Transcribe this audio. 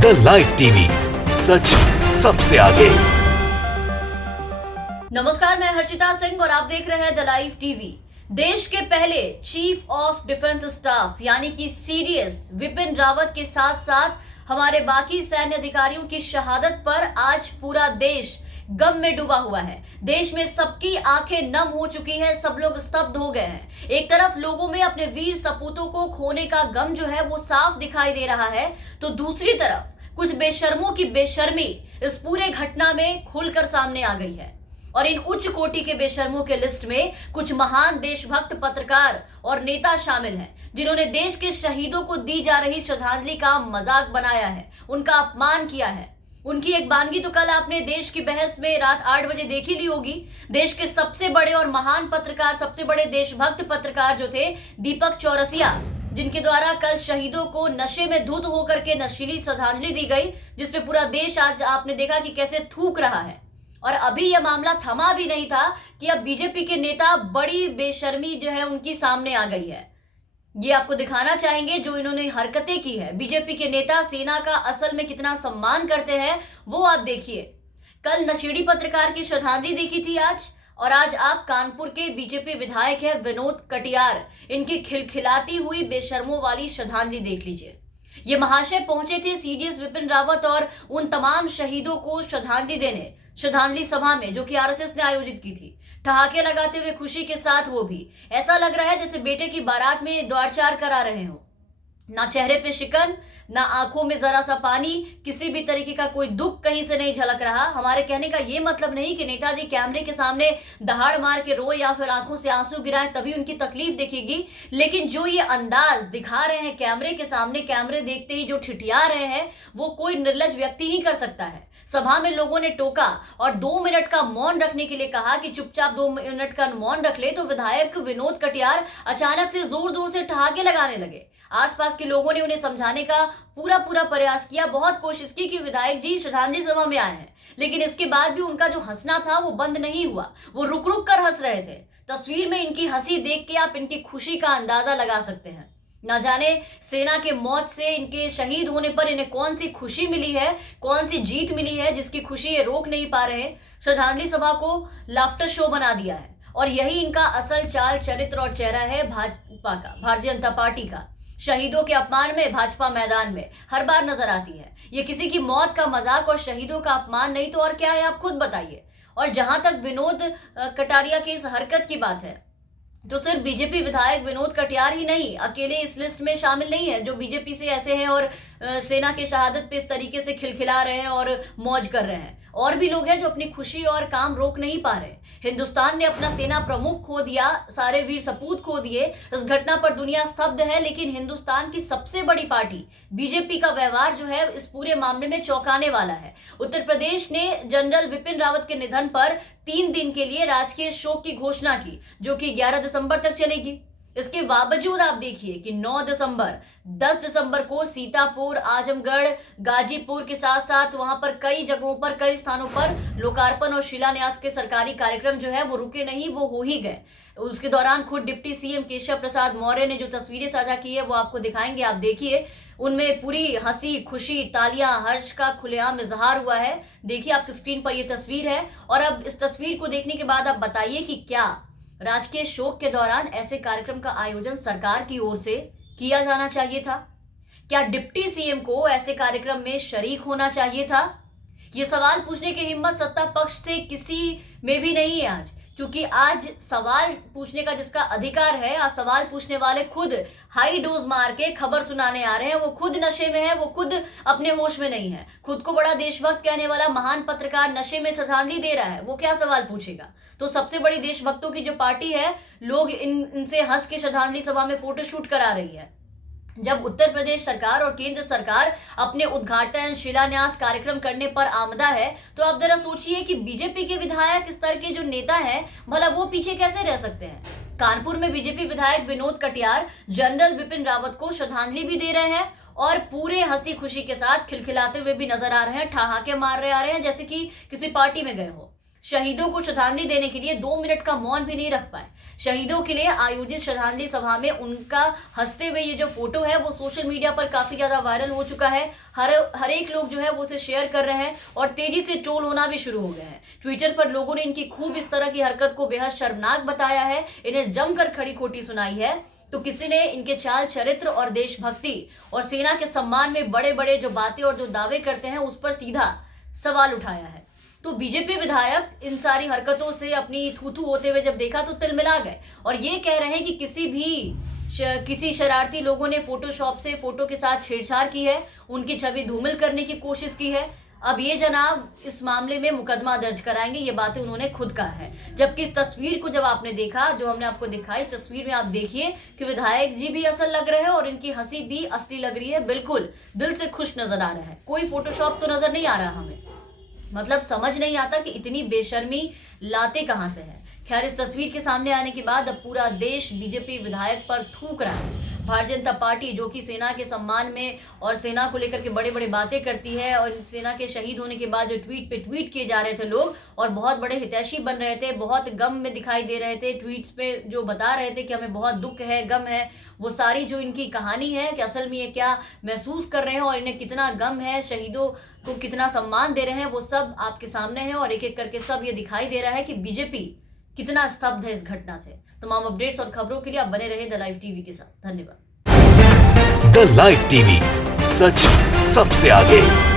The live TV, सच सबसे आगे। नमस्कार, मैं हर्षिता सिंह और आप देख रहे हैं द लाइव टीवी। देश के पहले चीफ ऑफ डिफेंस स्टाफ यानी कि सीडीएस विपिन रावत के साथ साथ हमारे बाकी सैन्य अधिकारियों की शहादत पर आज पूरा देश गम में डूबा हुआ है। देश में सबकी आंखें नम हो चुकी हैं, सब लोग स्तब्ध हो गए हैं। एक तरफ लोगों में अपने वीर सपूतों को खोने का गम जो है वो साफ दिखाई दे रहा है, तो दूसरी तरफ कुछ बेशर्मों की बेशर्मी इस पूरे घटना में खुलकर सामने आ गई है। और इन उच्च कोटि के बेशर्मों के लिस्ट में कुछ महान देशभक्त पत्रकार और नेता शामिल हैं, जिन्होंने देश के शहीदों को दी जा रही श्रद्धांजलि का मजाक बनाया है, उनका अपमान किया है। उनकी एक बानगी तो कल आपने देश की बहस में रात 8 बजे देख ही ली होगी। देश के सबसे बड़े और महान पत्रकार, सबसे बड़े देशभक्त पत्रकार जो थे दीपक चौरसिया, जिनके द्वारा कल शहीदों को नशे में धुत होकर के नशीली श्रद्धांजलि दी गई, जिसपे पूरा देश आज आपने देखा कि कैसे थूक रहा है। और अभी यह मामला थमा भी नहीं था कि अब बीजेपी के नेता बड़ी बेशर्मी जो है उनकी सामने आ गई है। ये आपको दिखाना चाहेंगे जो इन्होंने हरकतें की है। बीजेपी के नेता सेना का असल में कितना सम्मान करते हैं वो आप देखिए। कल नशेड़ी पत्रकार की श्रद्धांजलि देखी थी और आज आप कानपुर के बीजेपी विधायक है विनोद कटियार, इनकी खिलखिलाती हुई बेशर्मों वाली श्रद्धांजलि देख लीजिए। ये महाशय पहुंचे थे सीडीएस विपिन रावत और उन तमाम शहीदों को श्रद्धांजलि देने श्रद्धांजलि सभा में, जो कि आरएसएस ने आयोजित की थी। ठहाके लगाते हुए खुशी के साथ, वो भी ऐसा लग रहा है जैसे बेटे की बारात में द्वारचार करा रहे हो। ना चेहरे पे शिकन, ना आंखों में जरा सा पानी, किसी भी तरीके का कोई दुख कहीं से नहीं झलक रहा। हमारे कहने का ये मतलब नहीं कि नेताजी कैमरे के सामने दहाड़ मार के रोए या फिर आंखों से आंसू गिराए तभी उनकी तकलीफ दिखेगी, लेकिन जो ये अंदाज दिखा रहे हैं कैमरे के सामने, कैमरे देखते ही जो ठिठिया रहे हैं, वो कोई निर्लज व्यक्ति ही कर सकता है। सभा में लोगों ने टोका और 2 मिनट का मौन रखने के लिए कहा कि चुपचाप 2 मिनट का मौन रख ले, तो विधायक विनोद कटियार अचानक से जोर जोर से ठहाके लगाने लगे। आसपास के लोगों ने उन्हें समझाने का पूरा प्रयास किया, बहुत कोशिश की कि विधायक जी श्रद्धांजलि सभा में आए हैं, लेकिन इसके बाद भी उनका जो हंसना था वो बंद नहीं हुआ। वो रुक रुक कर हंस रहे थे। तस्वीर में इनकी हंसी देख के आप इनकी खुशी का अंदाजा लगा सकते हैं। ना जाने सेना के मौत से, इनके शहीद होने पर इन्हें कौन सी खुशी मिली है, कौन सी जीत मिली है, जिसकी खुशी ये रोक नहीं पा रहे। श्रद्धांजलि सभा को लाफ्टर शो बना दिया है और यही इनका असल चाल चरित्र और चेहरा है भाजपा का, भारतीय जनता पार्टी का। शहीदों के अपमान में भाजपा मैदान में हर बार नजर आती है। ये किसी की मौत का मजाक और शहीदों का अपमान नहीं तो और क्या है, आप खुद बताइए। और जहां तक विनोद कटारिया की इस हरकत की बात है, तो सिर्फ बीजेपी विधायक विनोद कटियार ही नहीं, अकेले इस लिस्ट में शामिल नहीं है जो बीजेपी से ऐसे हैं और सेना की शहादत पे इस तरीके से खिलखिला रहे हैं और मौज कर रहे हैं। और भी लोग हैं जो अपनी खुशी और काम रोक नहीं पा रहे। हिंदुस्तान ने अपना सेना प्रमुख खो दिया, सारे वीर सपूत खो दिए। इस घटना पर दुनिया स्तब्ध है, लेकिन हिंदुस्तान की सबसे बड़ी पार्टी बीजेपी का व्यवहार जो है इस पूरे मामले में चौंकाने वाला है। उत्तर प्रदेश ने जनरल विपिन रावत के निधन पर 3 दिन के लिए राजकीय शोक की घोषणा की, जो कि 11 दिसंबर तक चलेगी। इसके बावजूद आप देखिए कि 9 दिसंबर, 10 दिसंबर को सीतापुर, आजमगढ़, गाजीपुर के साथ साथ वहां पर कई जगहों पर, कई स्थानों पर लोकार्पण और शिलान्यास के सरकारी कार्यक्रम जो है वो रुके नहीं, वो हो ही गए। उसके दौरान खुद डिप्टी सीएम केशव प्रसाद मौर्य ने जो तस्वीरें साझा की है वो आपको दिखाएंगे, आप देखिए। उनमें पूरी हंसी, खुशी, तालियां, हर्ष का खुलेआम इजहार हुआ है। देखिए आपकी स्क्रीन पर यह तस्वीर है और अब इस तस्वीर को देखने के बाद आप बताइए कि क्या राजकीय शोक के दौरान ऐसे कार्यक्रम का आयोजन सरकार की ओर से किया जाना चाहिए था? क्या डिप्टी सीएम को ऐसे कार्यक्रम में शरीक होना चाहिए था? ये सवाल पूछने की हिम्मत सत्ता पक्ष से किसी में भी नहीं है आज, क्योंकि आज सवाल पूछने का जिसका अधिकार है, आज सवाल पूछने वाले खुद हाई डोज मार के खबर सुनाने आ रहे हैं। वो खुद नशे में है, वो खुद अपने होश में नहीं है। खुद को बड़ा देशभक्त कहने वाला महान पत्रकार नशे में श्रद्धांजलि दे रहा है, वो क्या सवाल पूछेगा? तो सबसे बड़ी देशभक्तों की जो पार्टी है, लोग इनसे हंस के श्रद्धांजलि सभा में फोटोशूट करा रही है। जब उत्तर प्रदेश सरकार और केंद्र सरकार अपने उद्घाटन, शिलान्यास कार्यक्रम करने पर आमदा है, तो आप जरा सोचिए कि बीजेपी के विधायक स्तर के जो नेता हैं, भला वो पीछे कैसे रह सकते हैं? कानपुर में बीजेपी विधायक विनोद कटियार जनरल विपिन रावत को श्रद्धांजलि भी दे रहे हैं और पूरे हंसी खुशी के साथ खिलखिलाते हुए भी नजर आ रहे हैं, ठहाके मार रहे आ रहे हैं जैसे कि किसी पार्टी में गए हो। शहीदों को श्रद्धांजलि देने के लिए 2 मिनट का मौन भी नहीं रख पाए। शहीदों के लिए आयोजित श्रद्धांजलि सभा में उनका हंसते हुए ये जो फोटो है वो सोशल मीडिया पर काफी ज्यादा वायरल हो चुका है। हर एक लोग जो है वो उसे शेयर कर रहे हैं और तेजी से ट्रोल होना भी शुरू हो गए हैं। ट्विटर पर लोगों ने इनकी खूब इस तरह की हरकत को बेहद शर्मनाक बताया है, इन्हें जमकर खड़ी खोटी सुनाई है। तो किसी ने इनके चाल चरित्र और देशभक्ति और सेना के सम्मान में बड़े बड़े जो बातें और जो दावे करते हैं उस पर सीधा सवाल उठाया है। तो बीजेपी विधायक इन सारी हरकतों से अपनी थू-थू होते हुए जब देखा तो तिलमिला गए और ये कह रहे हैं कि किसी शरारती लोगों ने फोटोशॉप से फोटो के साथ छेड़छाड़ की है, उनकी छवि धूमिल करने की कोशिश की है। अब ये जनाब इस मामले में मुकदमा दर्ज कराएंगे, ये बातें उन्होंने खुद कहा है। जबकि इस तस्वीर को जब आपने देखा, जो हमने आपको दिखाई, इस तस्वीर में आप देखिए कि विधायक जी भी असल लग रहे हैं और इनकी हंसी भी असली लग रही है, बिल्कुल दिल से खुश नजर आ रहा है। कोई फोटोशॉप तो नजर नहीं आ रहा हमें। मतलब समझ नहीं आता कि इतनी बेशर्मी लाते कहां से है। खैर, इस तस्वीर के सामने आने के बाद अब पूरा देश बीजेपी विधायक पर थूक रहा है। भारतीय जनता पार्टी जो कि सेना के सम्मान में और सेना को लेकर के बड़े बड़े बातें करती है और सेना के शहीद होने के बाद जो ट्वीट पे ट्वीट किए जा रहे थे लोग और बहुत बड़े हितैषी बन रहे थे, बहुत गम में दिखाई दे रहे थे, ट्वीट्स पे जो बता रहे थे कि हमें बहुत दुख है, गम है, वो सारी जो इनकी कहानी है कि असल में ये क्या महसूस कर रहे हैं और इन्हें कितना गम है, शहीदों को कितना सम्मान दे रहे हैं, वो सब आपके सामने है और एक एक करके सब ये दिखाई दे रहा है कि बीजेपी कितना स्तब्ध है इस घटना से। तमाम अपडेट्स और खबरों के लिए आप बने रहे द लाइव टीवी के साथ। धन्यवाद। द लाइव टीवी, सच सबसे आगे।